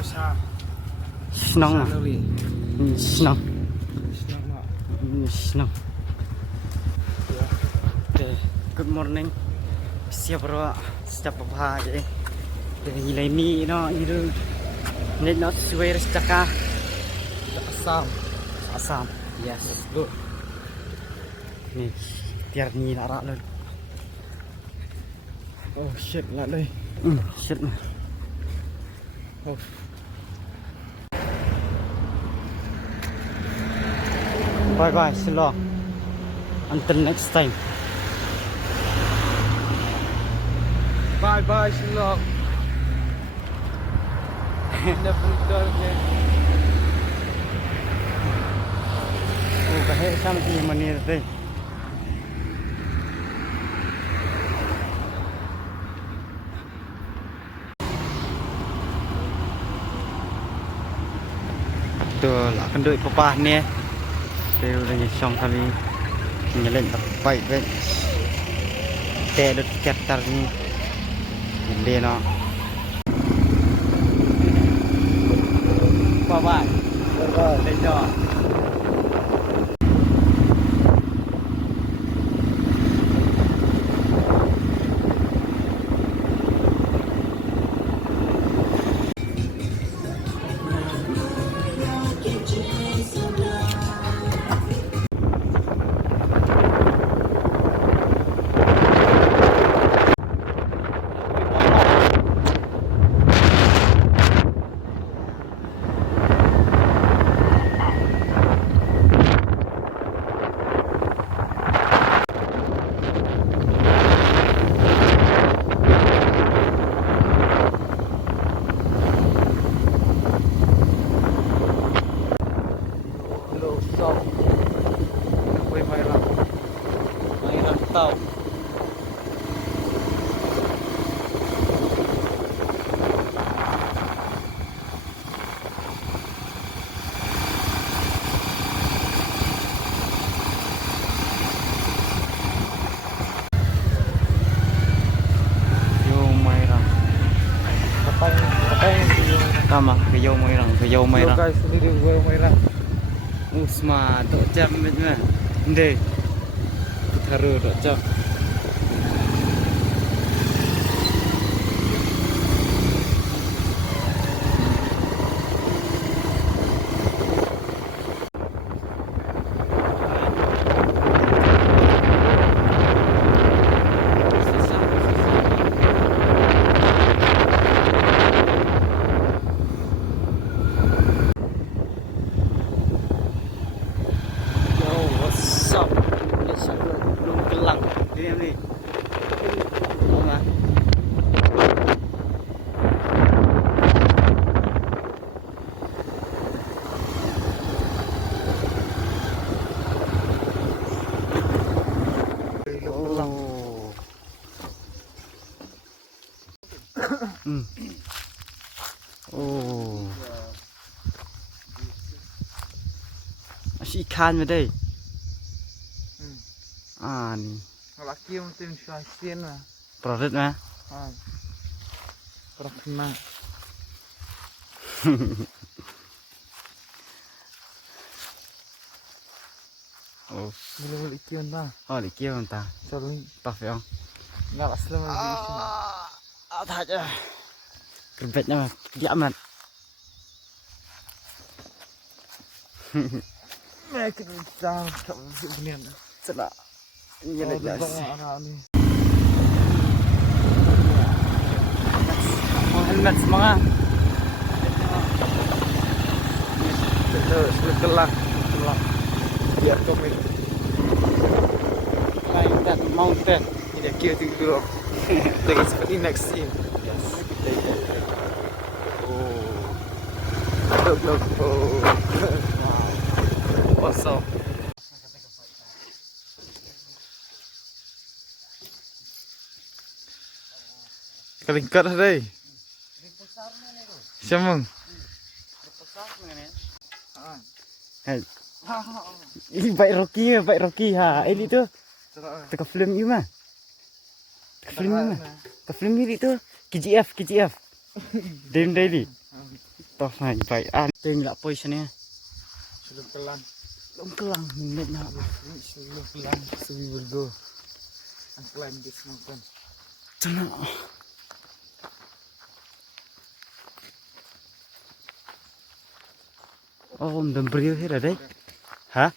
Senang. Senang. Senang. Okay. Good morning. Siap bro. Siap apa aja. Dari ini itu net not swear sejaka. Assam. Yes. Go. Nih, tiar ni larak luôn. Oh shit lại đây. Shit mà. Oh. Bye bye, so long. Until next time. Bye bye Shalom. Never done again. Oh, kahit sama di mana ni? Tuh lah kenduk pepah ni. Dia udah nyesong kali nyelin baik baik. Teh dot ketar ni. Dia nak. Bye bye. Lejar. Mairang tau. Yo Mairang. Tama, yo Mairang, yo Mairang. Guys, sendiri gue Mairang. Usma, tok jam macam ni. Taruh tok jam. Lumkyllang dia ni. Mana? Oh. Masih ikan ada. Ni. Laki macam syaitan lah. Produk mah. Pernah kena. Oh. Boleh ikan dah. Oh, likian entah. Saling. Tough yang. Nggak lah selama ini. Tak aja. Kerbetnya dia amat. Mereka dah tak begini. Sedap. Ini lagi anak ni. Helmet semangat. Lumkyllang. Biar komen. Climb that mountain. Ini kira dulu. Lagi seperti next scene. Yes. Oh. Look. Oh. Wow. Awesome. Kalingkat dah deh. Siapa? Hai. Ini baik Rocky ha. Ini tu. Teka film ni mah. Teka film ni mah. Teka film ni tu KGF. Daily. toh này vậy ăn tên là position này Lumkyllang. Lumkyllang mình lên nào Reach Lumkyllang, so we will go and climb this mountain. cho nó đầm brio hết rồi đấy hả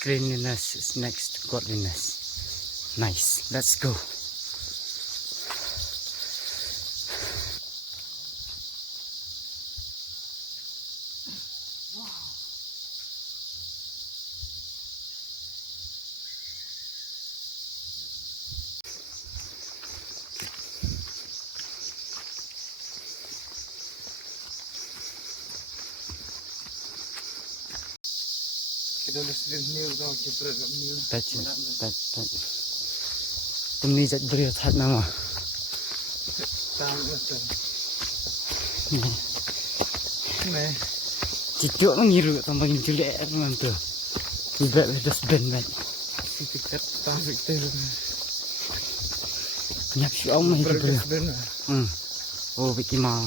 cleanliness is next to godliness nice let's go. That's tụi mình dạy bria thật nào mà này chỉ chỗ nó nhiều rồi tao bằng chữ lẽ mà tưởng vì vậy là dustbin vậy nhập sự ông hay cái bria ô vậy kia mà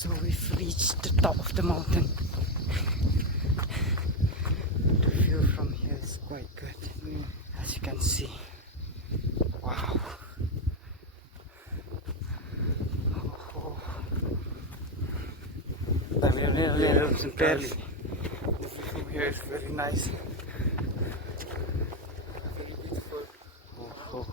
so we've reached the top of the mountain. The view from here is quite good, as you can see. Wow. Barely. The view from here is very nice. Very beautiful. Oh.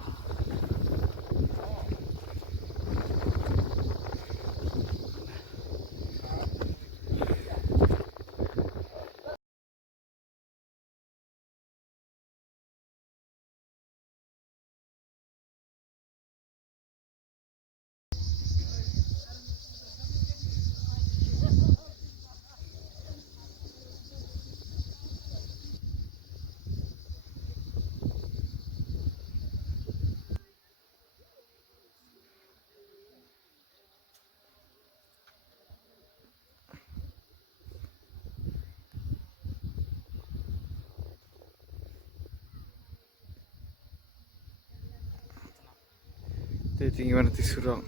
They think gimana di Surang.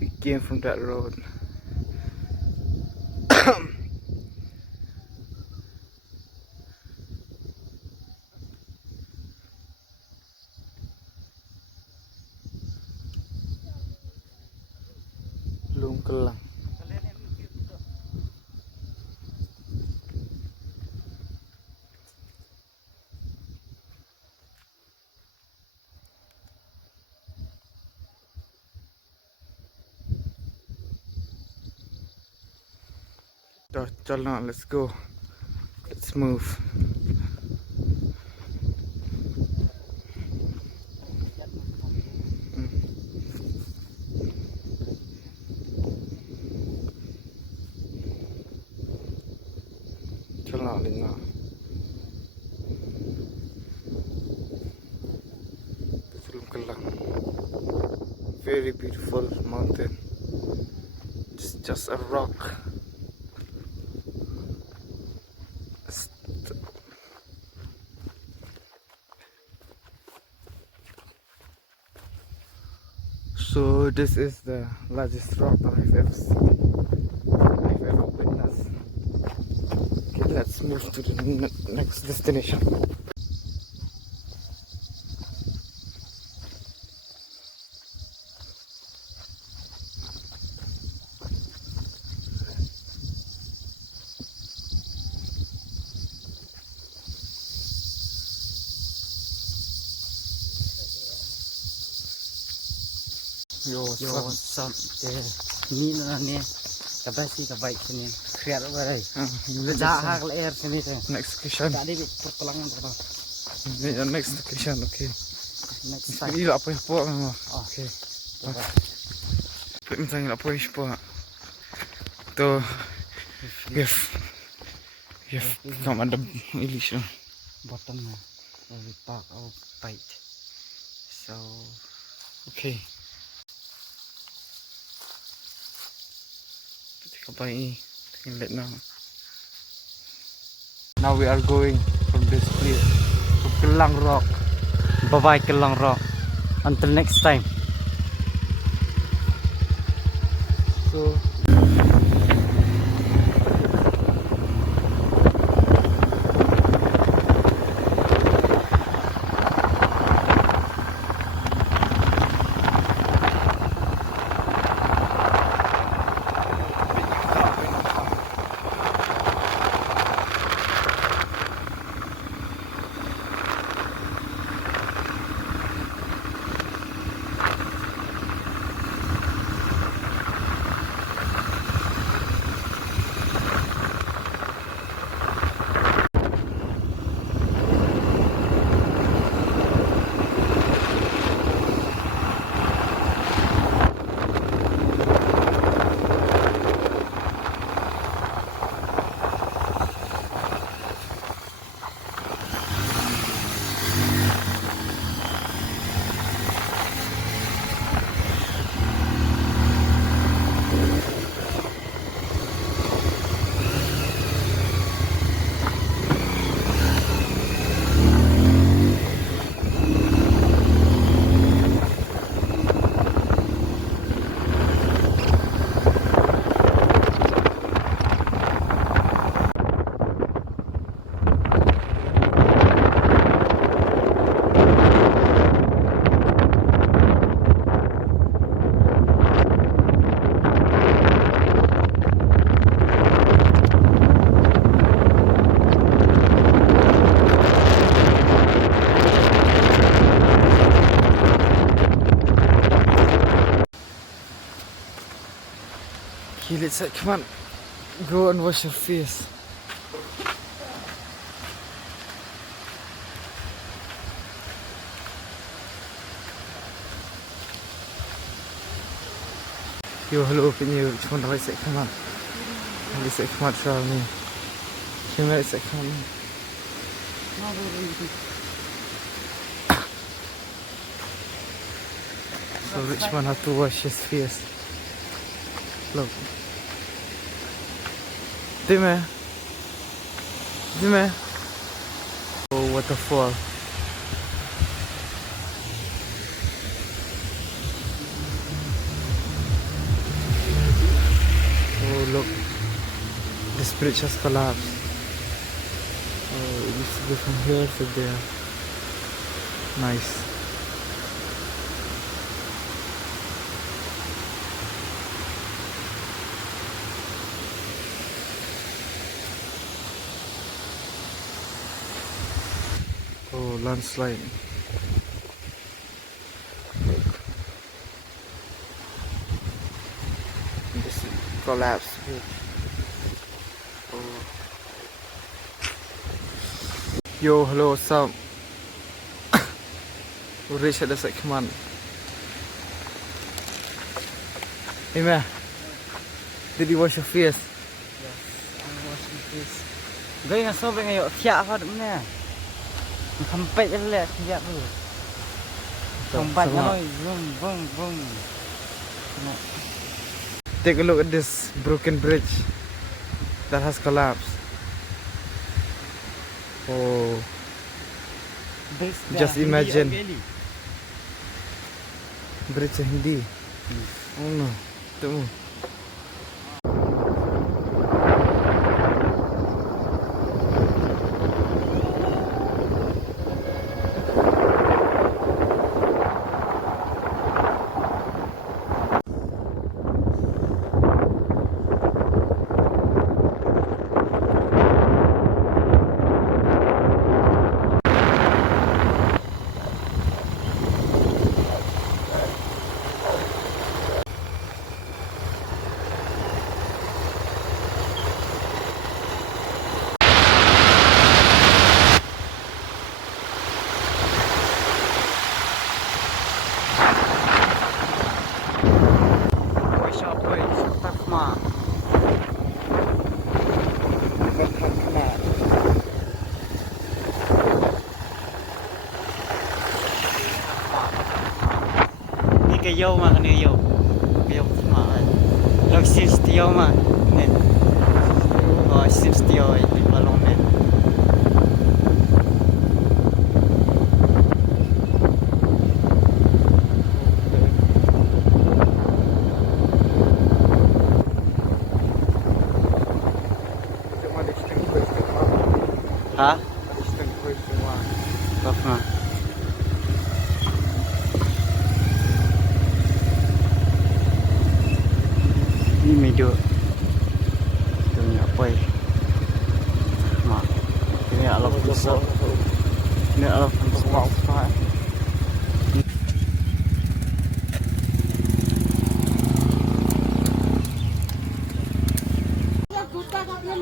We came from that road. Lumkyllang. Let's go. Let's move. Lumkyllang. Very beautiful mountain. It's just a rock. So this is the largest rock that I've ever seen, I've ever witnessed. Okay, let's move to the next destination. Yo, Yo, some ni na ni kabasi kabai sini kriat barai. Dah hak leer sini teh. Next location. Tadi pertolongan tu. Next location, okay. Next side. Ini apa yang buat mama? Okay. Put me apa yang buat. Tu, yes. Yes, come under illusion. Bottom where we park our bike. So, okay. Apa ini? Let now. Now we are going from this place to KYLLANG Rock. bye bye KYLLANG Rock. Until next time. So. Okay, let's come on. Go and wash your face. Yo, hello, can you come on, let's come on. Let's come on, try me. Can you come on? So Richmond have to wash his face. Look. Dime. Oh, waterfall. Oh, look. This bridge has collapsed. Oh, it used to go from here to there. Nice. Oh, landslide. This collapsed. Oh. Yo, hello, what's up? We reached at the second month. Hey man, did you wash your face? Yes, I'm washing face. Gaya sobe ngayo tiak apa mana? Sampai je lah tiak tu. Sampai kalau boom. Take a look at this broken bridge that has collapsed. Oh, just imagine. Bridge Hindi. Oh no, tunggu. cái dâu mà cái dâu mà rồi xin steel mà nè rồi xin steel ấy vào lòng nè hả? Vâng mà ini medio ini apa ya mak ini alat besar ini alat besar apa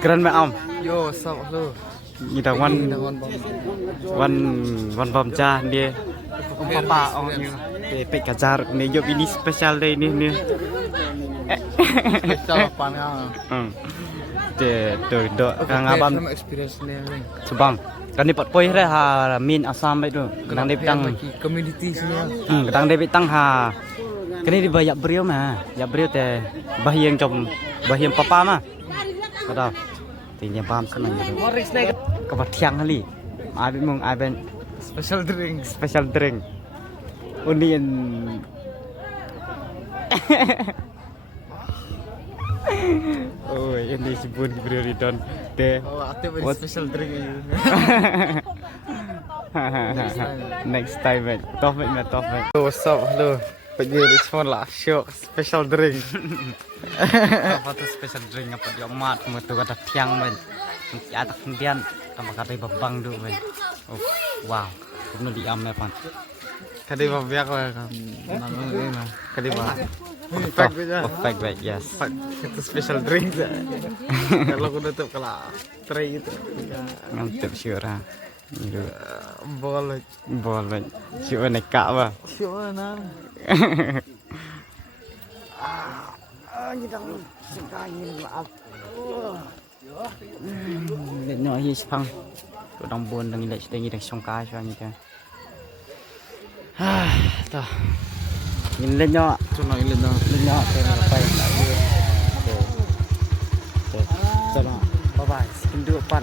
keren mẹ ông Yo, sao lo? như là one bom cha dia papa ông như để pe kajar này job ini special day ni Sao pan nga? để đợi kang abang Sama experience ni lang. sebang kan ni pot poi re ha min Assam baik tu kadang dia tang Community sini. kadang dia tang ha cái này đi về dập brio mà dập brio te bahieng trong bahieng papa mà có đâu thì nhà bam sẽ làm gì có bát thiang hali ai biết mong ai bên special drink onion ôi ini sebut beriridon teh Oh, ate with special drink you. next time man top man What's up? Hello. Pergi Richmond lah. Syok special drink. apa tu special drink apa dia mat tu kata thiang man ya tak kemudian tambah kata babang tu man wow kuno diam ya pan Kadi ba biak lah kan. Nama ni mah. Kadi ba. Perfect baik yes Itu special drink. Kalau aku tutup kalau tray itu. mantap sure ha Bol. baik sure nekak ba Syok nah. như đang xem ca như là để nhỏ như phăng tôi đang buồn đang lại đây như đang xong ca cho như thế ta nhìn lên nhỏ Cho nó lên đó. lên nhỏ thì là phải cho nó bye bye xin đưa bạn